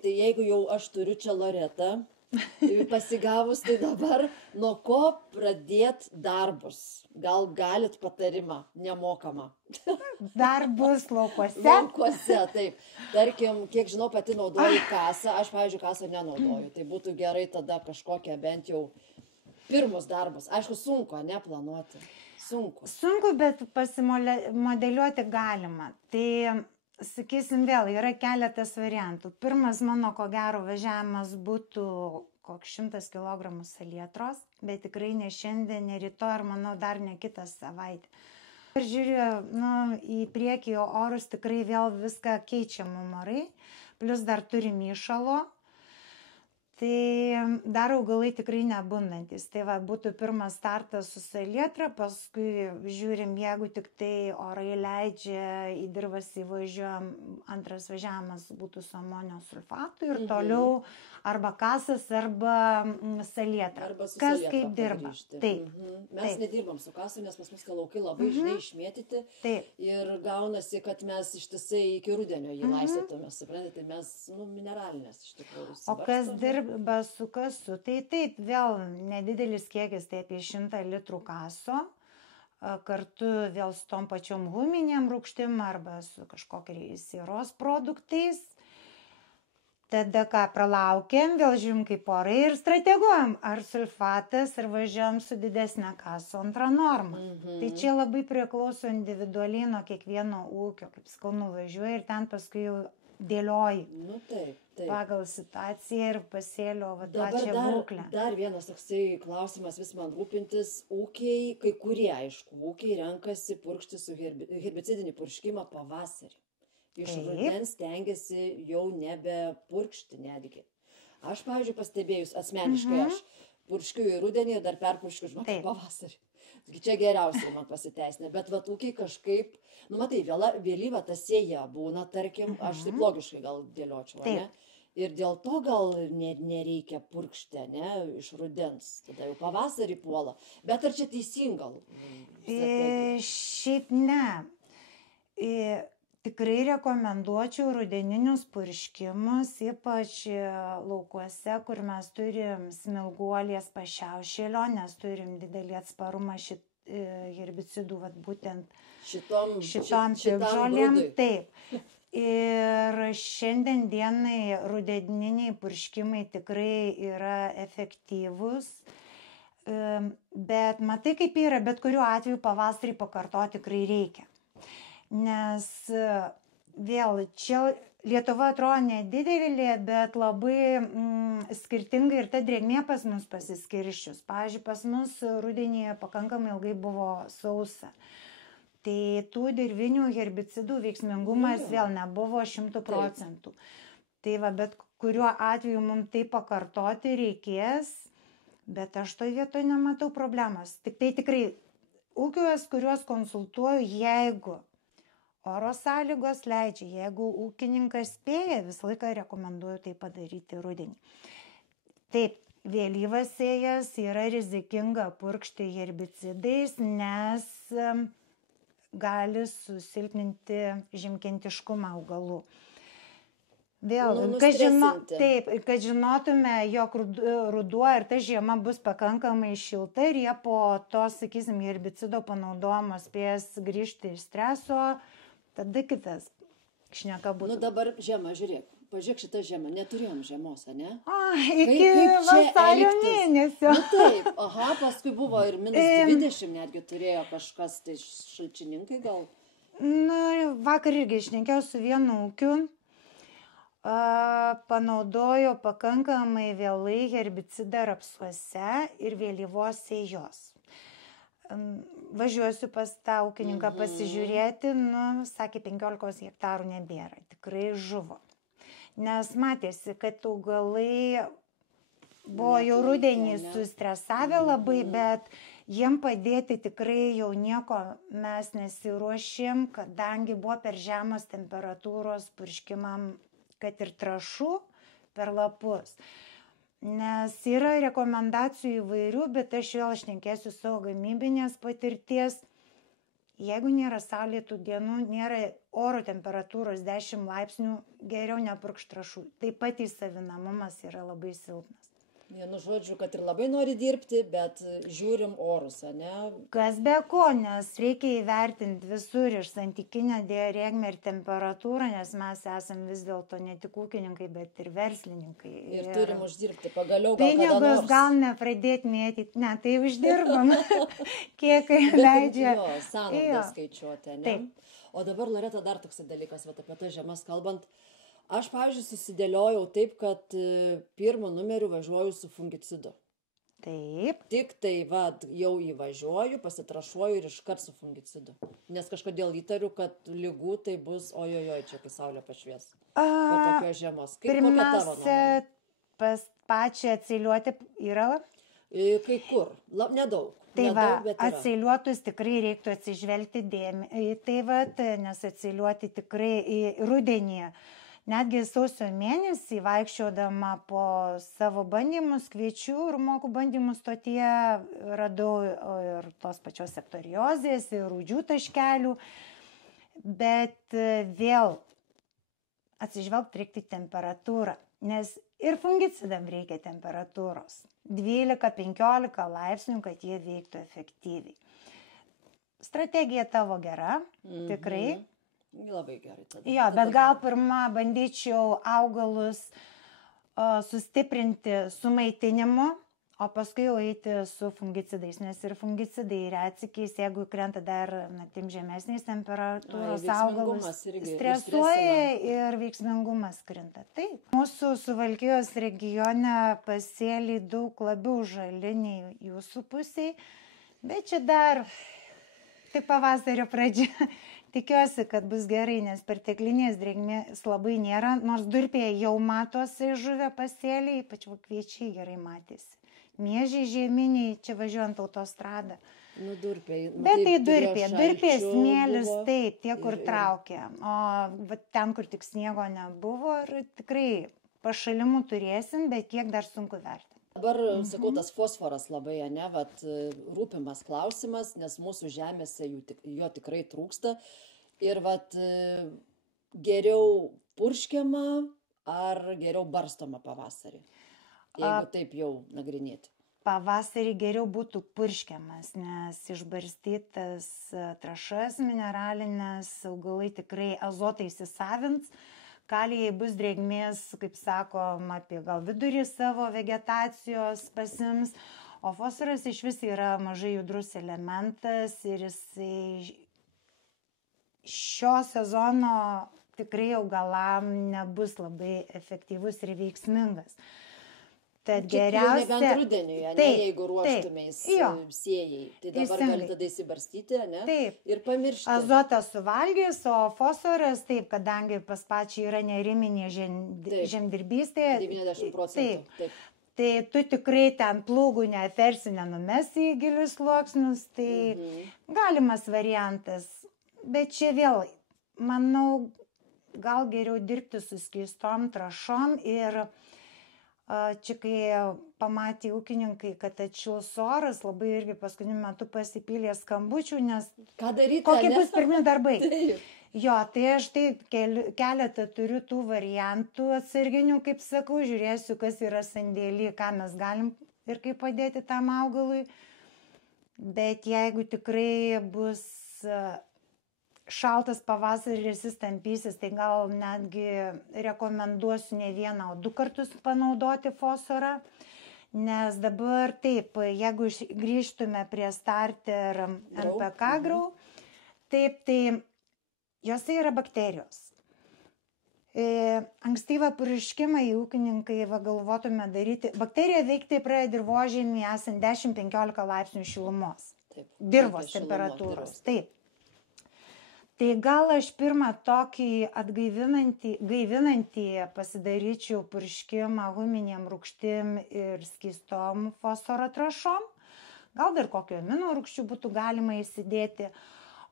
Tai jeigu jau aš turiu čia Loretą pasigavus, tai dabar nuo ko pradėt darbus? Gal galit patarimą nemokamą? Darbus laukuose. Laukuose, taip. Tarkim, kiek žinau, pati naudoju kasą, aš, pavyzdžiui, kasą nenaudoju. Tai būtų gerai tada kažkokią bent jau pirmus darbus. Aišku, sunku, neplanuoti. Sunku. Sunku, bet pasimodeliuoti galima. Tai, sakysim, vėl yra keletas variantų. Pirmas mano, ko gero, važiavimas būtų koks 100 kg salietros, bet tikrai ne šiandien, ne rytoj, ar manau dar ne kitą savaitę. Ir žiūriu, į priekį orus tikrai vėl viską keičiam orai, plus dar turim įšalo. Tai dar augalai tikrai nebundantis. Tai va, būtų pirmas startas su salietra, paskui žiūrim, jeigu tik tai orai leidžia, į dirvas įvažiuojam, antras važiavimas būtų su amonio sulfatu ir toliau arba kasas, arba salietra. Arba su kas salietra kaip dirba. pagrįžti. Taip. Mes nedirbam su kasu, nes pas mus tie laukai labai žinai išmėtyti. Taip. Ir gaunasi, kad mes ištisai iki rudenio jį laistytume, suprantate, mes mineralinės iš tikrųjų. O kas dirba su kasu, tai taip, vėl nedidelis kiekis, tai apie 100 litrų kaso, kartu vėl su tom pačiom huminėm rūgštim arba su kažkokiais sieros produktais. Tada ką pralaukiam, vėl žiūrim kaip orai ir strateguojam, ar sulfatas, ar važiuojam su didesnė kaso antrą normą. Tai čia labai priklauso individualiai nuo kiekvieno ūkio, kaip sakau, nuvažiuoji ir ten paskui jau dėlioji. Nu taip. Pagal situaciją ir pasėlio pačią būklę. Dar vienas toksai klausimas vis man rūpintis. Ūkiai, kai kurie, aišku, ūkiai renkasi purkšti su herbicidinį purškimą pavasarį. Iš rudens stengiasi jau nebe purkšti netgi. Aš, pavyzdžiui, pastebėjus asmeniškai, aš purškiu į rudenį ir dar perpurškiu, žinokit, pavasarį. Čia geriausiai man pasiteisina, bet va ūkiai kažkaip, matai, vėlyva ta sėja būna, tarkim, aš taip logiškai gal dėliočiau, ne? Ir dėl to gal nereikia purkšti, ne, iš rudens, tada jau pavasarį puola. Bet ar čia teisinga? Šiaip ne. Tikrai rekomenduočiau rudeninius purškimus, ypač laukuose, kur mes turim smilguolės pašiaušėlio, nes turim didelį atsparumą herbicidų, būtent šitom piktžolėm. Taip. Ir šiandien dienai rudeniniai purškimai tikrai yra efektyvūs, bet matai kaip yra, bet kuriuo atveju pavasarį pakartoti tikrai reikia. Nes vėl čia Lietuva atrodo nedidelė, bet labai skirtingai ir ta drėgmė pas mus pasiskirsčius. Pavyzdžiui, pas mus rudenį pakankamai ilgai buvo sausa. Tai tų dirvinių herbicidų veiksmingumas vėl nebuvo 100%. Tai va, bet kuriuo atveju mums tai pakartoti reikės, bet aš toj vietoj nematau problemos. Tik tai tikrai ūkiuos, kuriuos konsultuoju, jeigu oro sąlygos leidžia, jeigu ūkininkas spėja, visą laiką rekomenduoju tai padaryti rudenį. Taip, vėlyvas sėjas yra rizikinga purkšti herbicidais, nes gali susilpninti žemkentiškumą augalų. Vėl, kad žinotume, jog ruduo ir ta žiema bus pakankamai šilta ir jie po to, sakysim, herbicido panaudojimo spės grįžti iš streso, tada kitas šneka būtų. Dabar žiema, žiūrėk, pažiūrėk šitą žiemą, neturėjom žiemos, ne? Iki vasario mėnesio. Taip, paskui buvo ir -20 netgi turėjo kažkas, tai šalčininkai gal? Vakar irgi šnekėjau su vienu ūkiu, panaudojo pakankamai vėlai herbicidą rapsuose ir vėlyvos sėjos. Važiuosiu pas tą ūkininką pasižiūrėti, sakė, 15 hektarų nebėra, tikrai žuvo. Nes matėsi, kad augalai buvo jau rudenį sustresavę labai, bet jiem padėti tikrai jau nieko mes nesiruošėm, kadangi buvo per žemos temperatūros purškimam, kad ir trąšų per lapus. Nes yra rekomendacijų įvairių, bet aš vėl šnekėsiu savo gamybinės patirties. Jeigu nėra saulėtų dienų, nėra oro temperatūros 10 laipsnių, geriau nepurkšt trąšų. Taip pat įsavinamumas yra labai silpnas. Vienu žodžiu, kad ir labai nori dirbti, bet žiūrim orus, ne? Kas be ko, nes reikia įvertinti visur ir santykinę drėgmę ir temperatūrą, nes mes esame vis dėlto ne tik ūkininkai, bet ir verslininkai. Ir turim uždirbti pagaliau gal kada pinigus nors. gal nepradėti mėtyti, ne, tai uždirbam, kiek leidžia. Jo, sąnaudą skaičiuoti, ne? Taip. O dabar, Loreta, dar toks dalykas, vat apie tas žemas kalbant. Aš, pavyzdžiui, susidėliojau taip, kad pirmu numeriu važiuoju su fungicidu. Taip. Tik tai, jau įvažiuoju, pasitrašuoju ir iškart su fungicidu. Nes kažkodėl įtariu, kad ligų tai bus, ojojoj, čia kai saulė pašvies. Po tokios žiemos. Pirmiausia, pas pačią atsiliuoti yra? Kai kur, nedaug. Tai nedaug, bet yra. Atsiliuotus tikrai reiktų atsižvelgti tai nes atsiliuoti tikrai į rudenį. Netgi sausio mėnesį vaikščiodama po savo bandymus, kviečių ir mokų bandymus stotyje radau ir tos pačios sektoriozės, ir rūdžių taškelių, bet vėl atsižvelgti reikia temperatūrą, nes ir fungicidam reikia temperatūros 12-15 laipsnių, kad jie veiktų efektyviai. Strategija tavo gera, tikrai. Labai gerai. Jo, bet gal pirmą bandyčiau augalus sustiprinti su maitinimu, o paskui jau eiti su fungicidais, nes ir fungicidai retsykiais, jeigu krenta dar naktim žemesnės temperatūros, augalus stresuoja ir veiksmingumas krinta. Taip. Mūsų Suvalkijos regione pasėliai daug labiau žali nei jūsų pusiai, bet čia dar tik pavasario pradžia. Tikiuosi, kad bus gerai, nes perteklinės drėgmės labai nėra, nors durpėje jau matosi žuvę pasėliai, ypač kviečiai gerai matėsi. Miežiai žieminiai, čia važiuojant autostradą. Nu, durpiai. Bet tai durpė, smėlis, taip, tie, kur traukia. O ten, kur tik sniego nebuvo, ir tikrai pašalimų turėsim, bet kiek dar sunku vertinti. Dabar, sakau, tas fosforas labai, ne, rūpimas klausimas, nes mūsų žemėse jo tikrai trūksta. Ir geriau purškiama ar geriau barstoma pavasarį, jeigu taip jau nagrinėti. Pavasarį geriau būtų purškiamas, nes išbarstytas trąšas mineralinės augalai tikrai azotą įsisavins. Kalijai bus drėgmės, kaip sakom, apie gal vidurį savo vegetacijos pasims, o fosforas iš vis yra mažai judrus elementas ir jisai šio sezono tikrai augalam nebus labai efektyvus ir veiksmingas. Tad geriausia... Nebent rudeniuje, jeigu ruoštumės sėjai. Tai dabar gali tada įsibarstyti, ne? Taip. Ir pamiršti. Azotą suvalgys, o fosforas, taip, kadangi pas pačiai yra neriminė žemdirbystė. 90%. Taip. Tai tu tikrai ten plūgų neafersi, nenumesi į gilius sluoksnius, tai galimas variantas. Bet čia vėl, manau, gal geriau dirbti su skystom trąšom ir čia, kai pamatė ūkininkai, kad atšils oras, labai irgi paskutiniu metu pasipylė skambučių, nes ką daryti, kokie bus pirmi darbai. Taip. Jo, tai aš taip keletą turiu tų variantų atsarginių, kaip sakau, žiūrėsiu, kas yra sandėly, ką mes galim ir kaip padėti tam augalui. Bet jeigu tikrai bus šaltas pavasaris ir jis tampysis, tai gal netgi rekomenduosiu ne vieną, o 2 kartus panaudoti fosforą, nes dabar taip, jeigu grįžtume prie starter NPK grau, taip, tai jose yra bakterijos. Ankstyvą purškimą į ūkininkai galvotume daryti, bakterija veikti pradeda dirvožemį esant 10-15 laipsnių šilumos, dirvos temperatūros, taip. Tai gal aš pirmą tokį gaivinantį pasidaryčiau purškimą huminėm rūgštim ir skystom fosforo trąšom. Gal dar kokio amino rūgščių būtų galima įsidėti.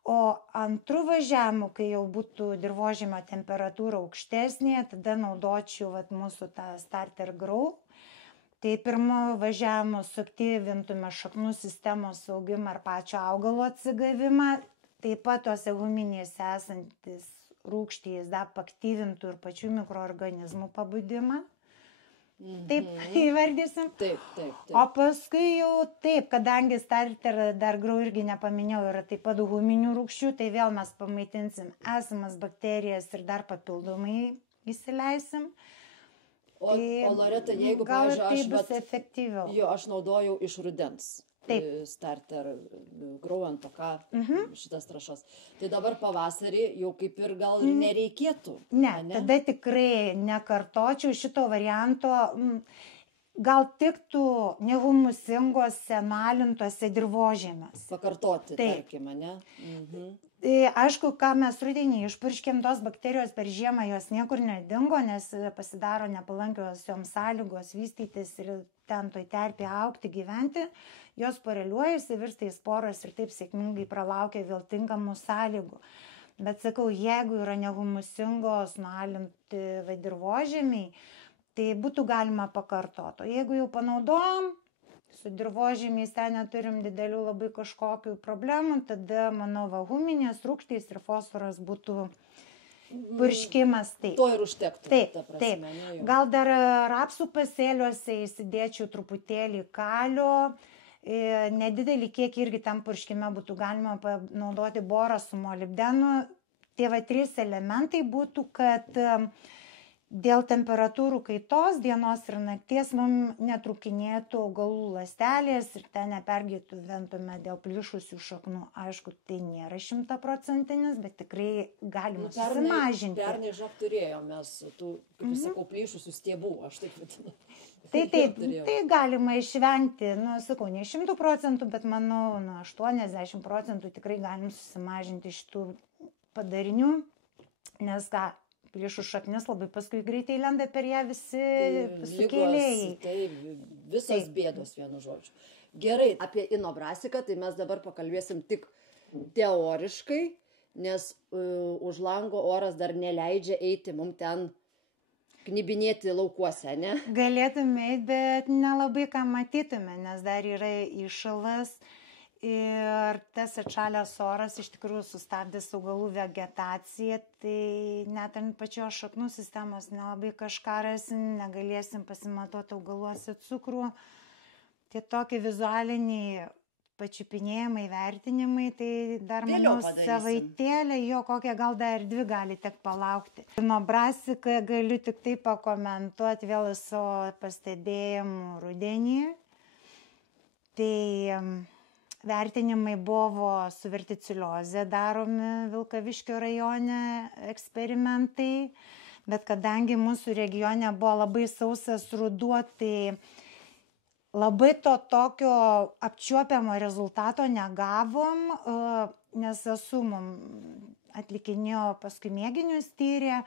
O antrų važiavimų, kai jau būtų dirvožemio temperatūra aukštesnė, tada naudočiau mūsų tą starter grau. Tai pirmo važiavimo suaktyvintume šaknų sistemos augimą ir pačio augalo atsigavimą. taip pat tose huminėse esantis rūgštys dar paaktyvintų ir pačių mikroorganizmų pabudimą. Taip įvardysim. Taip. O paskui jau taip, kadangi starter dar grau irgi nepaminėjau, yra taip pat huminių rūgščių, tai vėl mes pamaitinsim esamas bakterijas ir dar papildomai įsileisim. O Loreta, jeigu, gal pavyzdžiui, tai bus efektyviau. aš naudojau iš rudens starter, grauant šitas trąšas. Tai dabar pavasarį jau kaip ir gal nereikėtų. Ne, tada tikrai nekartočiau šito varianto. Gal tiktų nehumusingose, nualintose dirvožėmės. Pakartoti, tarkim, ne? Aišku, ką mes rudenį išpurškėm, tos bakterijos per žiemą jos niekur nedingo, nes pasidaro nepalankios joms sąlygos vystytis ir ten toj terpėje augti, gyventi. Jos poreliuojasi, virsta į sporas ir taip sėkmingai pralaukia vėl tinkamų sąlygų. Bet sakau, jeigu yra nehumusingos, nualinti dirvožėmiai, tai būtų galima pakartoti. O jeigu jau panaudojom, su dirvožėmiais ten neturim didelių labai kažkokių problemų, tada, manau, huminės rūgštys ir fosforas būtų purškimas. To ir užtektų. Taip. Gal dar rapsų pasėliuose įsidėčiau truputėlį kalio, nedidelį kiekį irgi tam purškime būtų galima panaudoti borą su molibdenu. Tie 3 elementai būtų, kad dėl temperatūrų kaitos dienos ir nakties mums netrūkinėtų augalų ląstelės ir ten nepergyventume dėl plyšusių šaknų. Aišku, tai nėra 100%, bet tikrai galima susimažinti. Pernai turėjome mes tų, kaip jūs sakau, plyšusių stiebų, aš taip vadinu. Tai galima išvengti, sakau, ne 100%, bet manau, 80% tikrai galim susimažinti šitų padarinių, nes plyšų šaknis labai paskui greitai lenda per ją visi sukėlėjai. Taip, visos bėdos vienu žodžiu. Gerai, apie inobrasiką tai mes dabar pakalbėsim tik teoriškai, nes už lango oras dar neleidžia eiti mums ten knibinėti laukuose, ne? Galėtume eiti, bet nelabai ką matytume, nes dar yra įšalas. Ir tas atšalęs oras iš tikrųjų sustabdys augalų vegetaciją, tai net ant pačios šaknų sistemos nelabai kažką rasim, negalėsim pasimatuoti augaluose cukrų. Tie tokie vizualiniai pačiupinėjimai, vertinimai, tai dar manau savaitėlę, kokią gal dar 2 gali tek palaukti. Inobrasiką galiu tik tai pakomentuoti vėl savo pastebėjimų rudenį. Tai vertinimai buvo su verticilioze daromi Vilkaviškio rajone eksperimentai, bet kadangi mūsų regione buvo labai sausas ruduo, tai labai to tokio apčiuopiamo rezultato negavom, nes esu atlikinėjo paskui mėginius tyrė,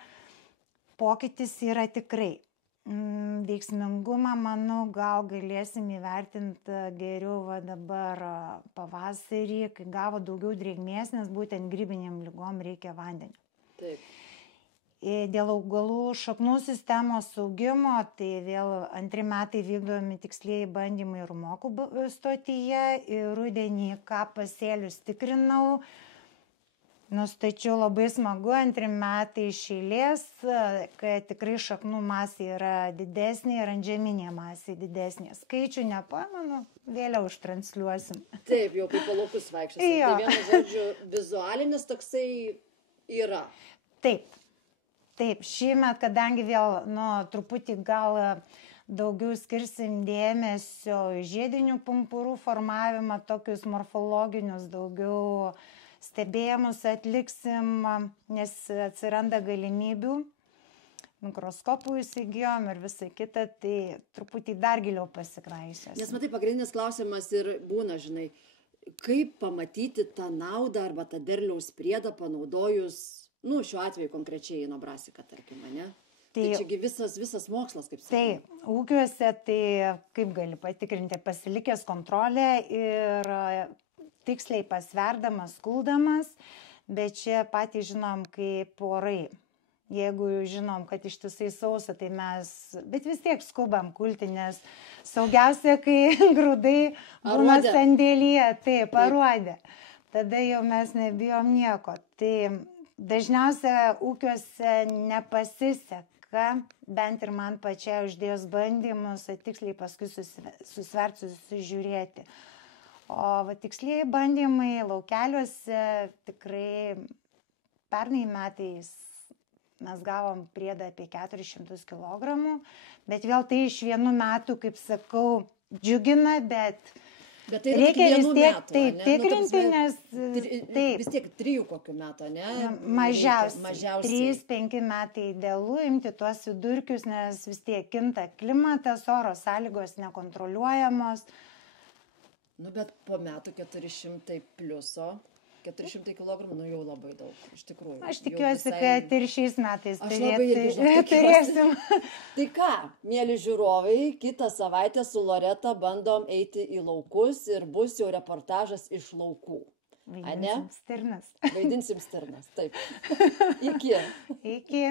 pokytis yra tikrai. Veiksmingumą, manau, gal galėsim įvertinti geriau dabar pavasarį, kai gavo daugiau drėgmės, nes būtent grybinėm lygom reikia vandenio. Taip. Dėl augalų šaknų sistemos augimo, tai vėl 2 metai vykdomi tikslieji bandymai Rumokų stotyje ir rudenį pasėlius tikrinau. Nustačiau labai smagu 2 metai iš eilės, kad tikrai šaknų masė yra didesnė ir antžeminė masė didesnė. Skaičių nepamenu, vėliau užtransliuosim. Taip, jau kaip palaukus vaikščiasi. Tai vienu žodžiu, vizualinis toksai yra. Taip, šiemet, kadangi vėl, truputį gal daugiau skirsim dėmesio žiedinių pumpurų formavimą, tokius morfologinius daugiau stebėjimus atliksim, nes atsiranda galimybių, mikroskopų įsigijom ir visą kitą, tai truputį dar giliau pasikraisios. Nes matai, pagrindinis klausimas ir būna, žinai, kaip pamatyti tą naudą arba tą derliaus priedą panaudojus, šiuo atveju konkrečiai inobrasiką, tarkim, ne? Tai čiagi visas mokslas, kaip sakė. Taip, ūkiuose tai kaip gali patikrinti, pasilikęs kontrolę ir tiksliai pasverdamas, kuldamas, bet čia patys žinom kaip orai. Jeigu žinom, kad ištisai sausa, tai bet vis tiek skubam kulti, nes saugiausia, kai grūdai būna sandėlyje, taip, paruodė. tada jau mes nebijom nieko. Tai dažniausia ūkiuose nepasiseka, bent ir man pačiai uždėjus bandymus, tiksliai paskui susverti, susižiūrėti. O tikslieji bandymai laukeliuose tikrai pernai metais mes gavom priedą apie 400 kg, bet vėl tai iš vienų metų, kaip sakau, džiugina, bet tai reikia vis tiek metų, taip tikrinti, nes taip. Vis tiek 3 kokių metų, ne? Mažiausiai 3-5 metai idealu imti tuos vidurkius, nes vis tiek kinta klimatas, oro sąlygos nekontroliuojamos. Bet po metų 400 pliuso, 400 kg, jau labai daug, iš tikrųjų. Aš tikiuosi, kad ir šiais metais turėsim. Tai ką, mėly žiūrovai, kitą savaitę su Loreta bandom eiti į laukus ir bus jau reportažas iš laukų. Vaidinsim stirnas. Vaidinsim stirnas, taip. Iki. Iki.